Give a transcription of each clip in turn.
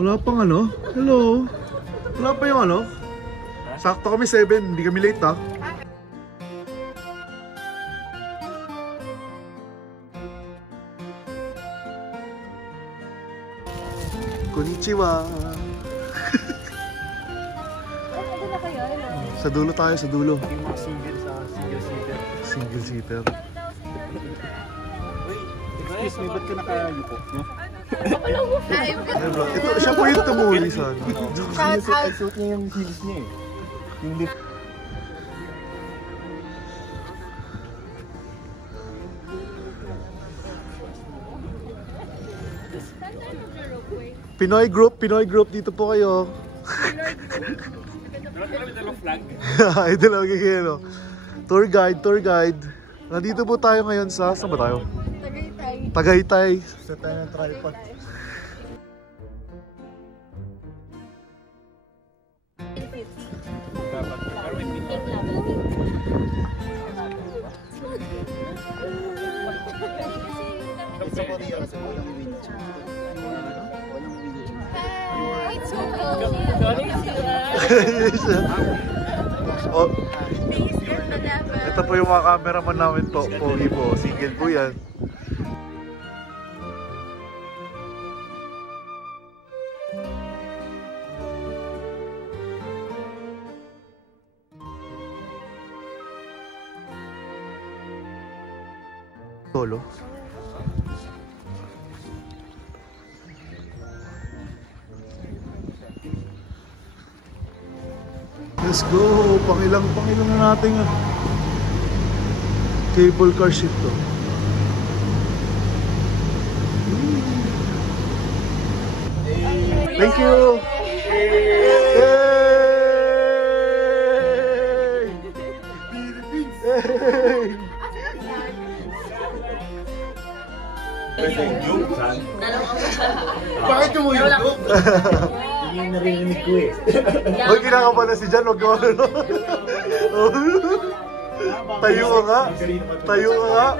Wala pang ano? Hello? Wala pa yung ano? Sakto kami 7, hindi kami late ha. Konnichiwa! Sa dulo tayo, sa dulo. Yung mga single sa single seater. Single seater. Excuse me, ba't ka nakayuko? No? Ito, siya po yung tumuli sa ano. Ay, suot niya yung heels niya eh. Yung lift. Pinoy group dito po kayo. Idol ang kikino. Tour guide. Nandito po tayo ngayon sa, saan ba tayo? Tagaytay. Sa tayo ng tripod. Sa Korea, sa walang winch. Walang winch. It's so cold. Oh, ito po yung mga cameraman namin po. Pogi po. Single po yan. Solo. Let's go! Pangilang na natin cable car ship to. Thank you! Yay! Yay! Bakit yung YouTube? Yung narinig ko eh. Huwag kinakaba na si Jan, huwag ka ano. Tayo ka nga. Tayo ka nga.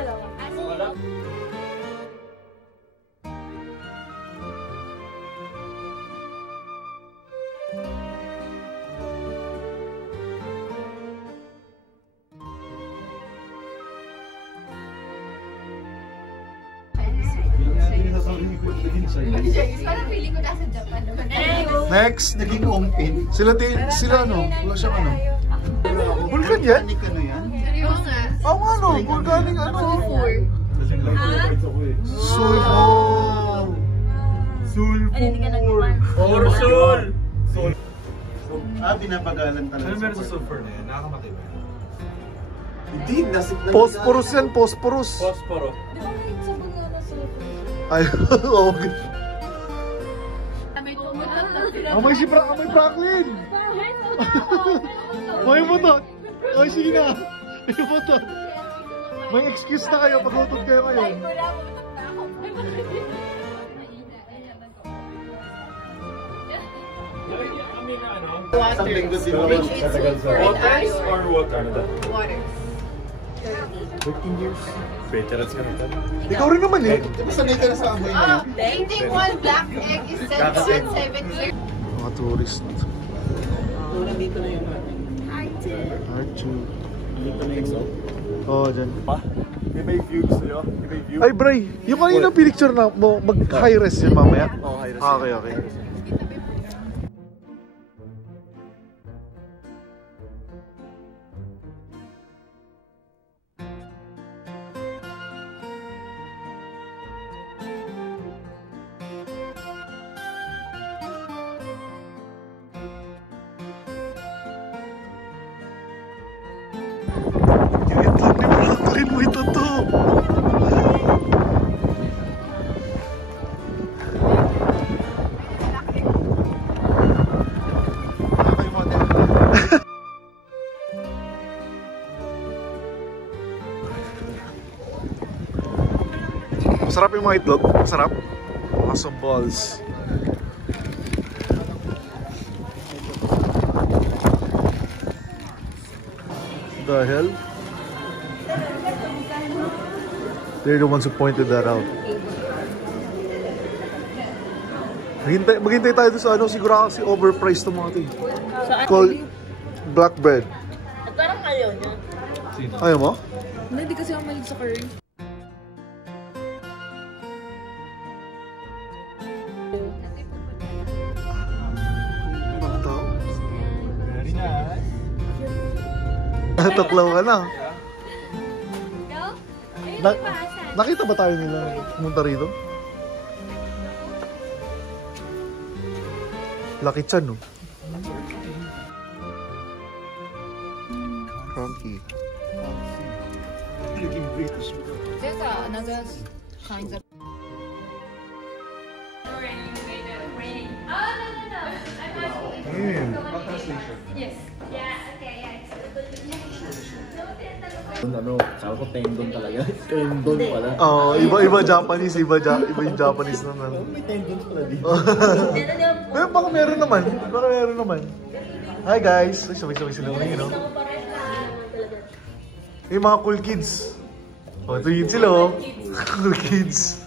Parang feeling ko nasa Japan naman. Next. Naging ompin. Sila ano? Wala siyang ano. Vulkan yan? Ano yan? Seryoso nga. Oo nga no, vulkaning ano. Sulfur. Or Sol! Ah, binabagalan talaga. Ano meron sa sulfur na yan? Nakakamatay ba yan? Hindi, nasip na. Phosphorus yan, phosphorus. Posporo. Di ba may sa bunga na sulfur? Ay, oo. May tumutot na sila. Amay si Amay Franklin! May butot! Ay, sige na! May butot! May excuse na kayo pag utot kayo ngayon. Isang linggo din naman. Waters or water? Waters. 13 years. Veterans ka rin. Ikaw rin naman eh. Di ba sanay ka na sa amoy na yan? Painting one black egg is 7 years. Mga tourist. Nandito na yun. Archu. Nandito na yung Oo, dyan. May view gusto nyo? May view? Ay, Bray! Yung kanina picture na mo, mag-high res yun mamaya? Oo, high res. Okay, okay. Yung itlog ni Franklin mo ito to. Masarap yung mga itlog. Masarap. Mga some balls. The hell? They're the ones who pointed that out. Maghintay tayo doon sa ano, siguro kasi overpriced itong mga ito. Saan? Called black bread. At parang ayaw niya. Ayaw mo? Hindi kasi ako malig sa curry. Mga tao. Very nice. Tuklaw ka na. Nakita ba tayo nila pumunta rito? Lucky Chan, no? Cronky. Looking British. There's another kinds of... Ano, sabi ko tendon talaga. Tendon pala. Oo, iba Japanese, iba yung Japanese naman. May tendon pala dito. Pero baka meron naman. Hi guys! Ay, sabay-sabay sila ngayon, no? Yung mga cool kids. O, ito yun sila, oh. Cool kids.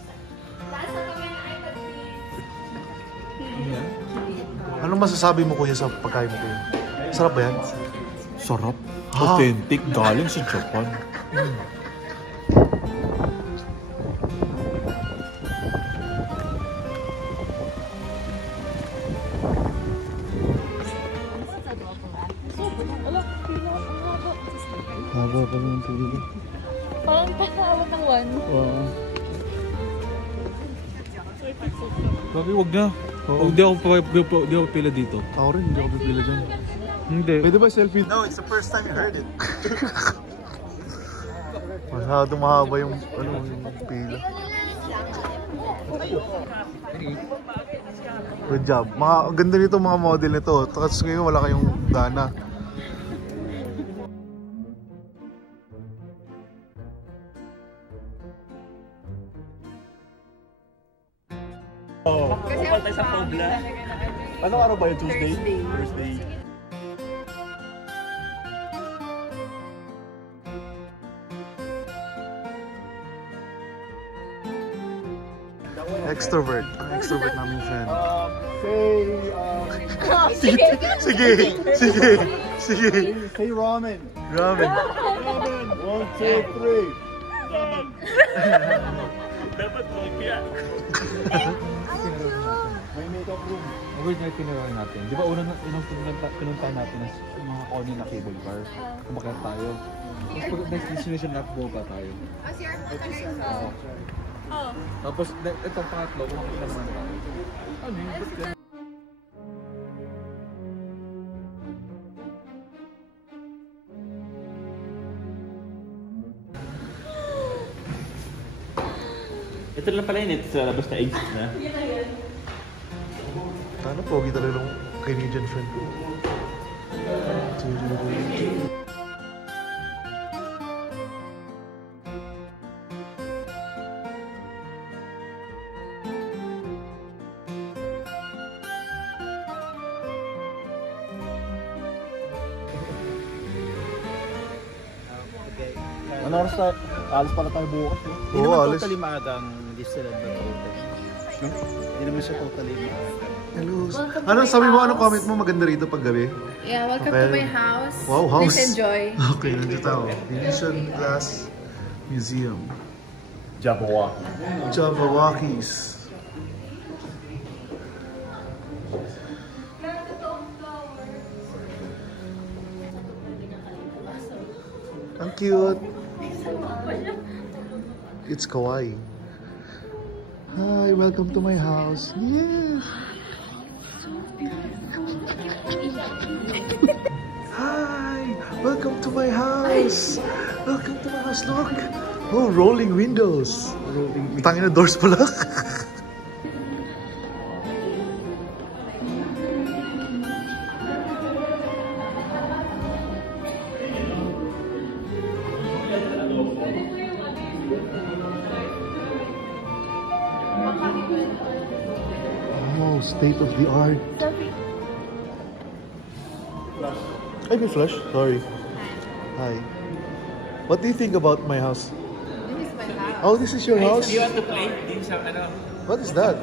Anong masasabi mo, kuya, sa pagkain mo, kuya? Sarap ba yan? Sarap. Ha? Authentic. Galing sa Japan. Haba pa ng tubig. Parang pasawag ng one. Wow. Babi, wag na. Hindi ako pila dito. Ako rin, hindi ako pipila dyan. Hindi. Pwede ba selfie? No, it's the first time you heard it. Masyado mahaba yung, yung pila. Good job. Ang ganda nito mga model nito. Tapos ngayon wala kayong gana. Kapal tayo sa Pobla. Anong araw ba yun? Tuesday? Thursday. Extrovert. Ang extrovert namin friend. Sige. Say ramen. Ramen. Ramen. 1, 2, 3. Ramen. Dapat mo kaya. May makeup room. Wait na tinirahan natin. Di ba unang pinunta natin is yung mga corny na cable car. Kumakit tayo. Tapos pag next destination na buka tayo. Oo. Tapos itong pangatlo, kumakit naman tayo. Ano yun? Ba't yan? Ito lang pala yun. Ito sa labas na exit na. Ano, pogi talaga ng Canadian friend ko. Ano oras tayo? Alis pala tayo bukas. Hindi Oo, naman alis. totally maagang Disneyland na total. Hindi naman siya totally maagang. Hello. Ano sabi mo? Anong comment mo? Maganda rito pag gabi? Yeah, welcome Okay. to my house. Wow, house. Please enjoy. Okay, nandito tayo. Venetian Glass Museum. Jabberwocky. Jabberwockies. Ang cute. It's kawaii. Hi, welcome to my house. Yeah. Hi, welcome to my house. Welcome to my house. Look. Oh, rolling windows. Tangin na doors pala. Oh, state of the art. Ay, may flush? Sorry. Hi. What do you think about my house? This is my house. Oh, this is your house? You want to play? What is that?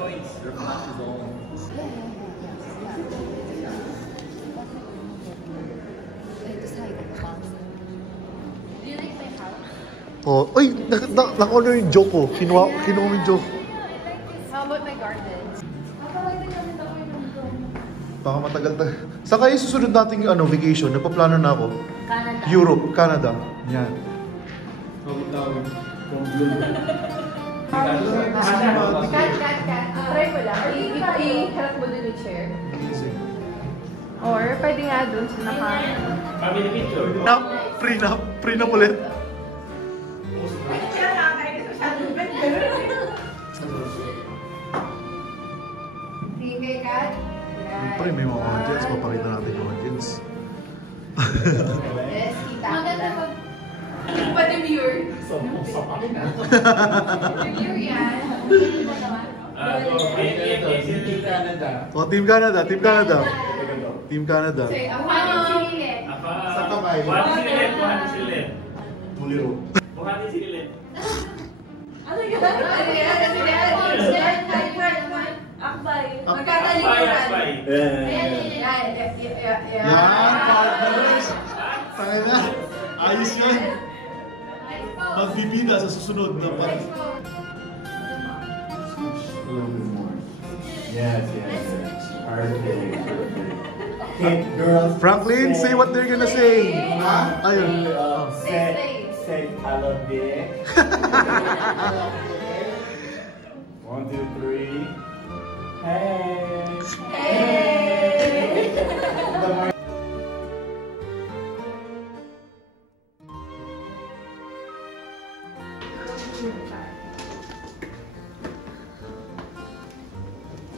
Oh, uy, nakuha yung joke ko. Kinuha mo yung joke. How about my gardens? Baka matagal tayo. Saan kayo susunod nating vacation? Nagpaplano na ako. Canada. Europe, Canada. Yan. Kat. Try mo lang. I-help mo dun yung chair. Or pwede nga dun sa naka... Family picture. Prenup ulit. Tingin kay Kat. Siyempre, may mga audience. Papakita natin yung audience. Yes, kita. Pa demure. Demure yan. Oh, Team Canada. Team Canada. Team Canada. Say, sinilip. Sa kamay. Buhati silip. Tuliro. Buhati silip. Ano yan? Akbay. Magkatalikuran. Yan. Yan, partners. Tangay na. Ayos yan. Magbibida sa susunod na part. Yes. Perfect. Okay, girls. Franklin, say what they're gonna say. Ayun. Say I love you. 1, 2, 3. Hey.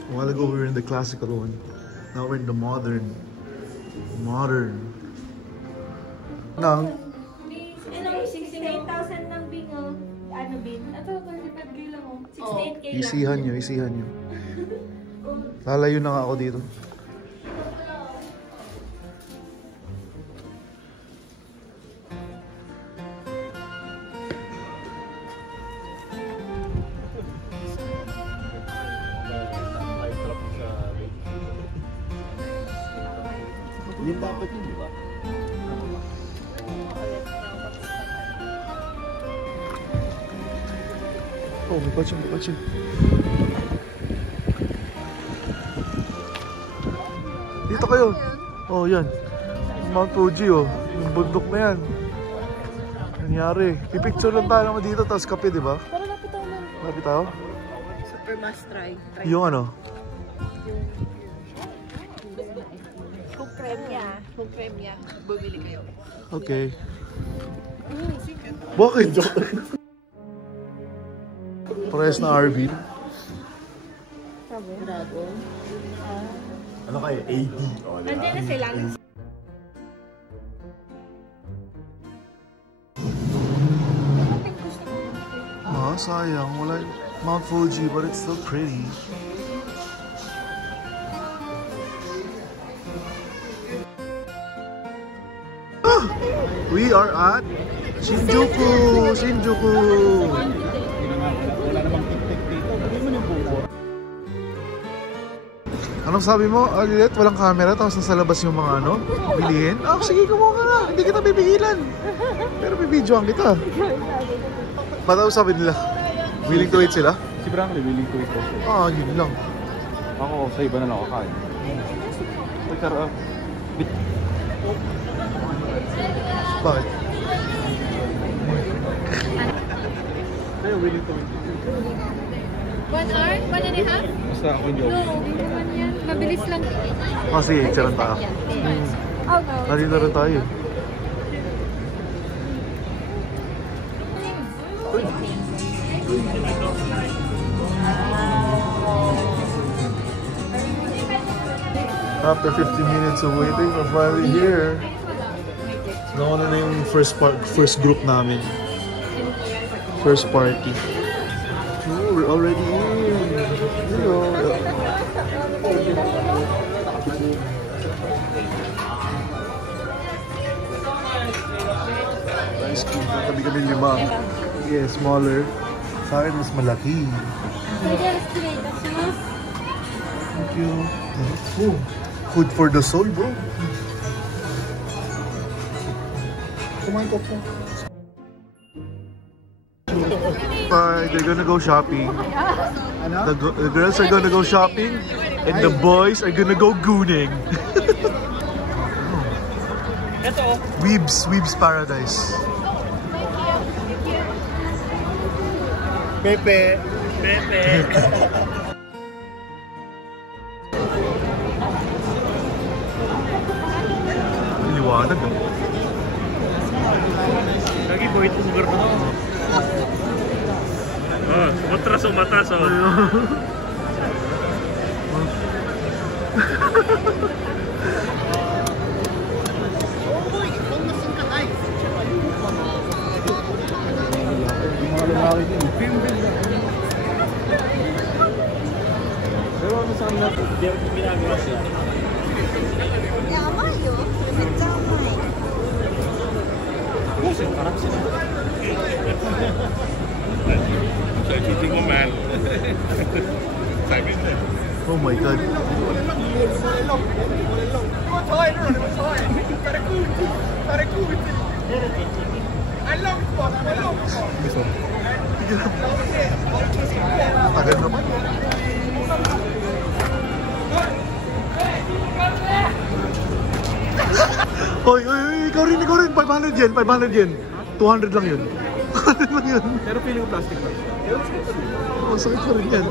A while ago we were in the classical one. Now we're in the modern. Nang 68,000 ng bingo. Ano bin? Ito, 35K lang oh. 68K lang. isihan nyo. Lalayo na nga ako dito. Yun dapat yun, di ba? Oh, may patsin. Dito kayo. Oh, yan. Mount Fuji, oh. Yung bundok na yan. Nangyari. Pipicture lang tayo naman dito, tapos kape, di ba? Pero lapit tayo lang. Lapit tayo? Super must try. Yung ano? Kung kremya, bumili kayo. Okay. Bakit? Parehas na RV. Dragon. Ano kayo? AD. Nandiyan na sila. Sayang. Wala Mount Fuji, but it's still pretty. We are at Shinjuku! Anong sabi mo, Alilet? Walang camera tapos nasa labas yung mga bilihin? Sige, kumuha ka na. Hindi kita bibigilan. Pero bibidyoan kita. Ba't sabi nila? Willing to wait sila? Si Franklin, willing to wait po. Yun lang. Ako, sa iba na lang ako kain. Bakit? Kayo, willing to wait. 1 hour? 1.5? Basta ako yung job. No, hindi naman yan. Mabilis lang. Sige, charan tayo. Oh, no. Narito rin tayo. After 15 minutes of waiting, we're finally here. Nauna na yung first group namin. First party. Oh, we're already in. Hello. Ice cream. Tabi kami 5. Yeah, smaller. Sa akin, mas malaki. Pwede straight na shoes. Thank you. Oh, food for the soul, bro. Kumain ko po. Bye, they're gonna go shopping. The girls are gonna go shopping, and the boys are gonna go gooning. Weebs Paradise. Pepe. Liwanag ah. Lagi po itong lugar na. Oh, umatras oh. Mga lalaki din. Pero ano sa kanila? Hindi ako ginagawa siya. 甘いよ。めっちゃ甘い。 Parang sila. Oh my god. Tagal naman. Oy, ikaw rin. 500 yen, 500 yen. 200 lang yun. 200 lang yun. Pero feeling ko plastic ba? Oh, sakit pa rin yan.